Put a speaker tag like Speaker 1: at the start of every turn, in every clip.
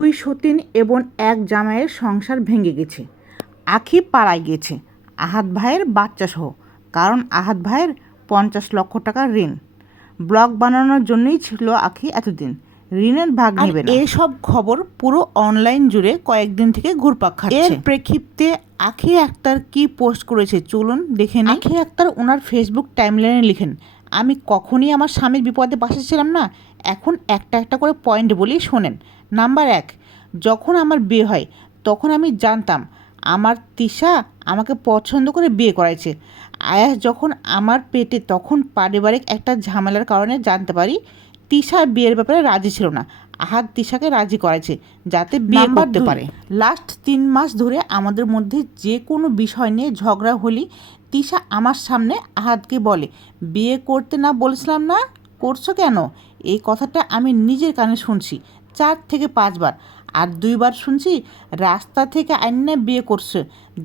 Speaker 1: দুই সতীন এবং এক জামাইয়ের সংসার ভেঙে গেছে। আখি পাড়ায় গেছে। আহাত ভাইয়ের বাচ্চা সহ কারণ আহাত ভাইয়ের পঞ্চাশ লক্ষ টাকার ঋণ। ব্লগ বানানোর জন্যই ছিল আখি এতদিন। ঋণের ভাগ নেবে না। এসব খবর পুরো অনলাইন জুড়ে কয়েকদিন থেকে ঘুরপাক খাচ্ছে। এর প্রেক্ষিপ্তে আখি আক্তার কি পোস্ট করেছে চলুন দেখে নিই। আখি আক্তার ওনার ফেসবুক টাইমলাইনে লিখেন আমি কখনই আমার স্বামীর বিপদে পাশে ছিলাম না এখন একটা একটা করে পয়েন্ট বলি শোনেন। নাম্বার এক যখন আমার বিয়ে হয় তখন আমি জানতাম আমার তিশা আমাকে পছন্দ করে বিয়ে করাইছে। আয়াস যখন আমার পেটে তখন পারিবারিক একটা ঝামেলার কারণে জানতে পারি তিশা বিয়ের ব্যাপারে রাজি ছিল না। আহাদ তিশাকে রাজি করাইছে যাতে বিয়ে করতে পারে। লাস্ট তিন মাস ধরে আমাদের মধ্যে যে কোনো বিষয় নিয়ে ঝগড়া হলি তিশা আমার সামনে আহাদকে বলে বিয়ে করতে না বলেছিলাম না করছ কেন? এই কথাটা আমি নিজের কানে শুনছি। চার থেকে পাঁচবার আর দুইবার শুনছি, রাস্তা থেকে আইনে বিয়ে করছে।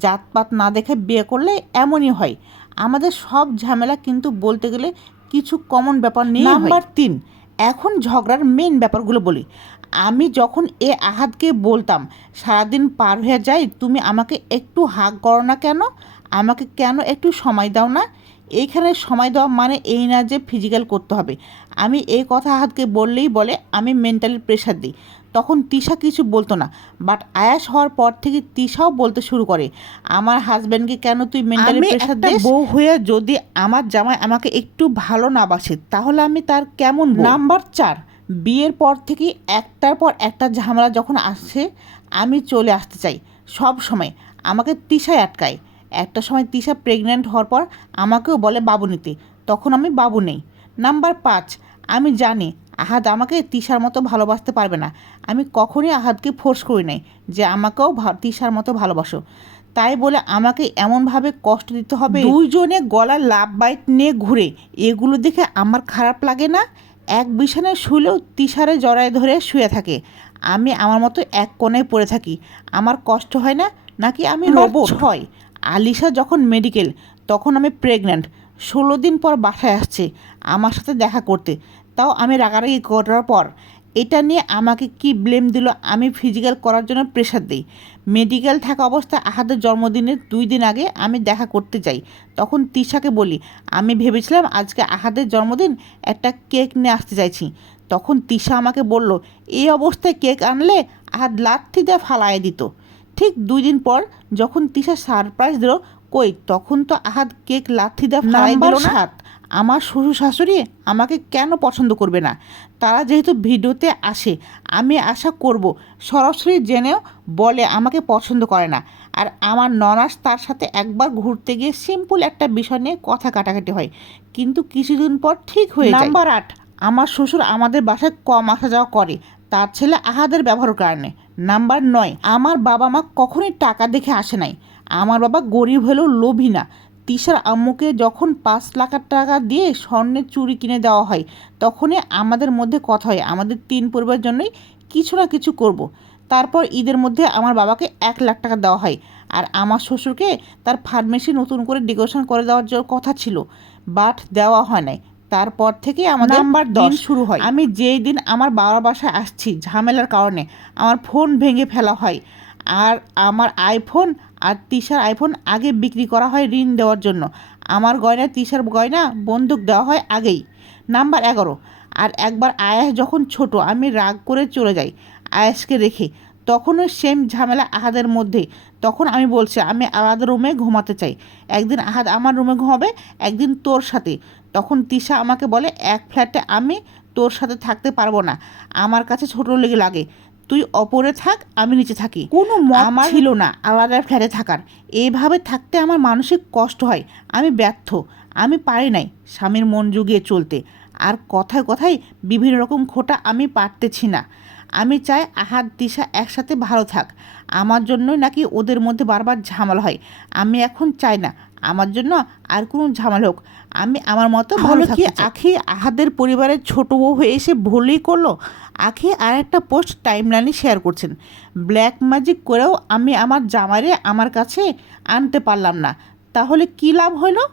Speaker 1: জাতপাত না দেখে বিয়ে করলে এমনই হয়। আমাদের সব ঝামেলা কিন্তু বলতে গেলে কিছু কমন ব্যাপার নেই নাম্বার তিন, এখন ঝগড়ার মেন ব্যাপারগুলো বলি। আমি যখন এ আহাতকে বলতাম, সারাদিন পার হয়ে যায়, তুমি আমাকে একটু হাক করো না কেন? আমাকে কেন একটু সময় দাও না? এইখানে সময় দেওয়া মানে এই না যে ফিজিক্যাল করতে হবে। আমি এই কথা হাতকে বললেই বলে আমি মেন্টালি প্রেশার দিই। তখন তিশা কিছু বলতো না। বাট আয়াস হওয়ার পর থেকে তিশাও বলতে শুরু করে আমার হাজব্যান্ডকে কেন তুই মেন্টালি প্রেশার দিস? বউ হয়ে যদি আমার জামাই আমাকে একটু ভালো না বাসে তাহলে আমি তার কেমন নাম্বার চার বিয়ের পর থেকে একটার পর একটা ঝামেলা যখন আসছে আমি চলে আসতে চাই। সব সময় আমাকে তিশায় আটকায়। একটা সময় তিশা প্রেগনেন্ট হওয়ার পর আমাকেও বলে বাবু নিতে। তখন আমি বাবু নেই। নাম্বার পাঁচ আমি জানি আহাদ আমাকে তিশার মতো ভালোবাসতে পারবে না। আমি কখনই আহাদকে ফোর্স করি নাই যে আমাকেও তিশার মতো ভালোবাসো। তাই বলে আমাকে এমনভাবে কষ্ট দিতে হবে। দুইজনে গলার লাভ বাইট নিয়ে ঘুরে এগুলো দেখে আমার খারাপ লাগে না? এক বিছানায় শুলেও তিশারে জড়ায় ধরে শুয়ে থাকে। আমি আমার মতো এক কোণে পড়ে থাকি। আমার কষ্ট হয় না? নাকি আমি রোবট হয়? আলিশা যখন মেডিকেল তখন আমি প্রেগন্যান্ট ষোলো দিন পর বাসায় আসছে আমার সাথে দেখা করতে। তাও আমি রাগারাগি করার পর। এটা নিয়ে আমাকে কি ব্লেম দিল আমি ফিজিক্যাল করার জন্য প্রেশার দিই। মেডিকেল থাকা অবস্থায় আহাদের জন্মদিনের দুই দিন আগে আমি দেখা করতে যাই। তখন তিশাকে বলি, আমি ভেবেছিলাম আজকে আহাদের জন্মদিন একটা কেক নিয়ে আসতে চাইছি। তখন তিশা আমাকে বলল, এই অবস্থায় কেক আনলে আহাদ লাথি দিয়ে ফালায় দিত। ঠিক দুই দিন পর যখন তিশা সারপ্রাইজ দিল কই তখন তো আহাত কেক লাথি দিয়ে ফালাই দিল না? সাত। আমার শ্বশুর শাশুড়ি আমাকে কেন পছন্দ করবে না? তারা যেহেতু ভিডিওতে আসে আমি আশা করব সরাসরি জেনেও বলে আমাকে পছন্দ করে না। আর আমার ননাস তার সাথে একবার ঘুরতে গিয়ে সিম্পল একটা বিষয় নিয়ে কথা কাটাকাটি হয়। কিন্তু কিছুদিন পর ঠিক হয়ে যায়। নাম্বার আট। আমার শ্বশুর আমাদের বাসায় কম আসা যাওয়া করে। তার ছেলে আহাদের ব্যবহার কারণে। নাম্বার নয়, আমার বাবা মা কখনোই টাকা দেখে আসে নাই। আমার বাবা গরিব হলেও লোভী না। তিশার আম্মুকে যখন পাঁচ লাখ টাকা দিয়ে স্বর্ণের চুরি কিনে দেওয়া হয়, তখনই আমাদের মধ্যে কথা হয়, আমাদের তিন পরিবারের জন্যই কিছু না কিছু করব। তারপর ঈদের মধ্যে আমার বাবাকে এক লাখ টাকা দেওয়া হয় আর আমার শ্বশুরকে তার ফার্মেসি নতুন করে ডেকোরেশন করে দেওয়ার কথা ছিল, বাট দেওয়া হয় নাই। তারপর থেকে আমাদের নাম্বার দিন শুরু হয়। আমি যেই দিন আমার বাবার বাসায় আসছি ঝামেলার কারণে আমার ফোন ভেঙে ফেলা হয়। আর আমার আইফোন আর তিশার আইফোন আগে বিক্রি করা হয় ঋণ দেওয়ার জন্য। আমার গয়না তিশার গয়না বন্দুক দেওয়া হয় আগেই। নাম্বার এগারো। আর একবার আয়াস যখন ছোট আমি রাগ করে চলে যাই আয়াসকে রেখে। তখনও সেম ঝামেলা আহাদের মধ্যে তখন আমি বলছি আমি আলাদা রুমে ঘুমাতে চাই। একদিন আহাদ আমার রুমে ঘুমাবে একদিন তোর সাথে। তখন তিশা আমাকে বলে এক ফ্ল্যাটে আমি তোর সাথে থাকতে পারব না। আমার কাছে ছোট লেগে লাগে। তুই অপরে থাক আমি নিচে থাকি। কোনো আমার ছিল না। আলাদা ফ্ল্যাটে থাকার। এইভাবে থাকতে আমার মানসিক কষ্ট হয়। আমি ব্যর্থ। আমি পারি নাই স্বামীর মন জুগিয়ে চলতে। আর কথায় কথায় বিভিন্ন রকম খোটা আমি পারতেছি না। আমি চাই আহাত দিশা একসাথে ভালো থাক। আমার জন্যই নাকি ওদের মধ্যে বারবার ঝামেলা হয়। আমি এখন চাই না আমার জন্য আর কোনো ঝামেলা হোক। আমি আমার মতো ভালো কি আখি আহাদের পরিবারের ছোট বউ হয়ে এসে ভুলই করল? আখি আর একটা পোস্ট টাইমলাইনে শেয়ার করছেন। ব্ল্যাক ম্যাজিক করেও আমি আমার জামাইরে আমার কাছে আনতে পারলাম না। তাহলে কি লাভ হলো?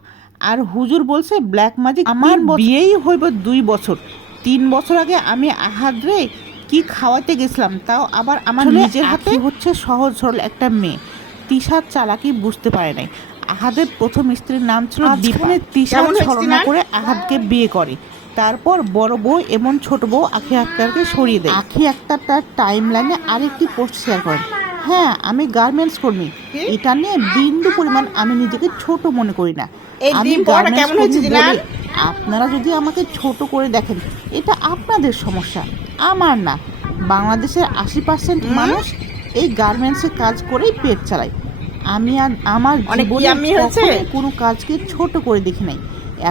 Speaker 1: আর হুজুর বলছে ব্ল্যাক ম্যাজিক আমার বিয়েই হইব দুই বছর। তিন বছর আগে আমি আহাদরে কি খাওয়াতে গেছিলাম? তাও আবার আমার নিজের হাতে হচ্ছে সহজ সরল একটা মেয়ে। তিশার চালাকি বুঝতে পারে নাই। আহাদের প্রথম স্ত্রীর নাম ছিল দীপা। তিশা ছলনা করে আহাদকে বিয়ে করে। তারপর বড় বউ এবং ছোট বউ আখি আক্তারকে সরিয়ে দেয়। আখি আক্তার তার টাইম লাইনে আরেকটি পোস্ট শেয়ার করেন। হ্যাঁ আমি গার্মেন্টস কর্মী এটা নিয়ে বিন্দু পরিমাণ আমি নিজেকে ছোট মনে করি না। আমি গার্মেন্টস কর্মী আপনারা যদি আমাকে ছোট করে দেখেন এটা আপনাদের সমস্যা আমার না। বাংলাদেশের আশি পার্সেন্ট মানুষ এই গার্মেন্টসে কাজ করেই পেট চালায়। আমি আর আমার জীবনে কোনো কাজকে ছোট করে দেখি নাই।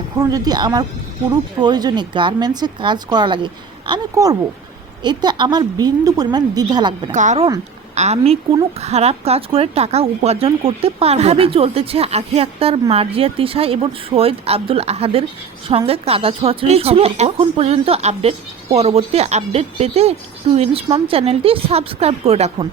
Speaker 1: এখন যদি আমার কোনো প্রয়োজনে গার্মেন্টসে কাজ করা লাগে আমি করব। এতে আমার বিন্দু পরিমাণ দ্বিধা লাগবে না। কারণ আমি কোনো খারাপ কাজ করে টাকা উপার্জন করতে পারব ভাবি চলতেছে আখি আক্তার মার্জিয়া তিশা এবং সৈয়দ আব্দুল আহাদের সঙ্গে কাদা ছোঁয়াছুড়ি সম্পর্ক। এখন পর্যন্ত আপডেট পরবর্তী আপডেট পেতে টুইন্স মম চ্যানেলটি সাবস্ক্রাইব করে রাখুন।